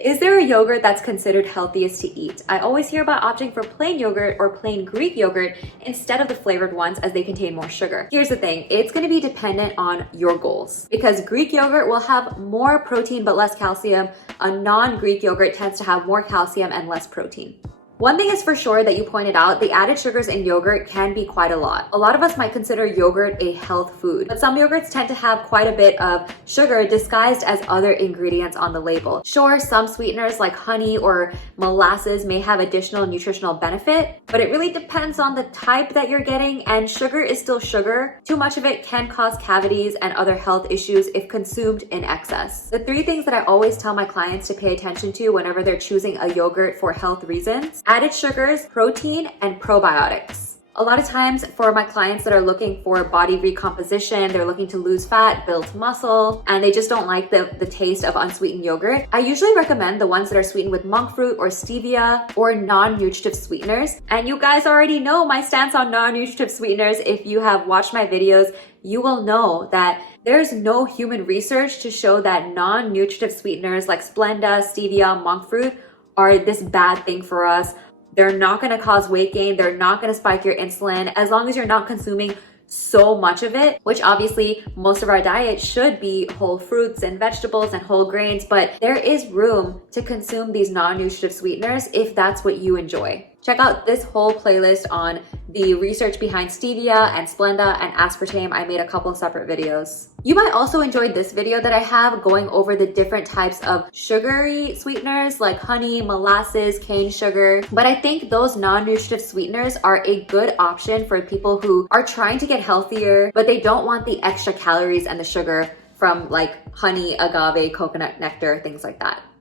Is there a yogurt that's considered healthiest to eat? I always hear about opting for plain yogurt or plain Greek yogurt instead of the flavored ones as they contain more sugar. Here's the thing, it's going to be dependent on your goals because Greek yogurt will have more protein but less calcium. A non-Greek yogurt tends to have more calcium and less protein. One thing is for sure that you pointed out, the added sugars in yogurt can be quite a lot. A lot of us might consider yogurt a health food, but some yogurts tend to have quite a bit of sugar disguised as other ingredients on the label. Sure, some sweeteners like honey or molasses may have additional nutritional benefit, but it really depends on the type that you're getting, and sugar is still sugar. Too much of it can cause cavities and other health issues if consumed in excess. The 3 things that I always tell my clients to pay attention to whenever they're choosing a yogurt for health reasons: added sugars, protein, and probiotics. A lot of times for my clients that are looking for body recomposition, they're looking to lose fat, build muscle, and they just don't like the taste of unsweetened yogurt, I usually recommend the ones that are sweetened with monk fruit or stevia or non-nutritive sweeteners. And you guys already know my stance on non-nutritive sweeteners. If you have watched my videos, you will know that there's no human research to show that non-nutritive sweeteners like Splenda, stevia, monk fruit are this bad thing for us. They're not going to cause weight gain. They're not going to spike your insulin as long as you're not consuming so much of it, which obviously most of our diet should be whole fruits and vegetables and whole grains, but there is room to consume these non-nutritive sweeteners if that's what you enjoy. Check out this whole playlist on the research behind stevia and Splenda and aspartame. I made a couple separate videos. You might also enjoy this video that I have going over the different types of sugary sweeteners like honey, molasses, cane sugar. But I think those non-nutritive sweeteners are a good option for people who are trying to get healthier, but they don't want the extra calories and the sugar from like honey, agave, coconut nectar, things like that.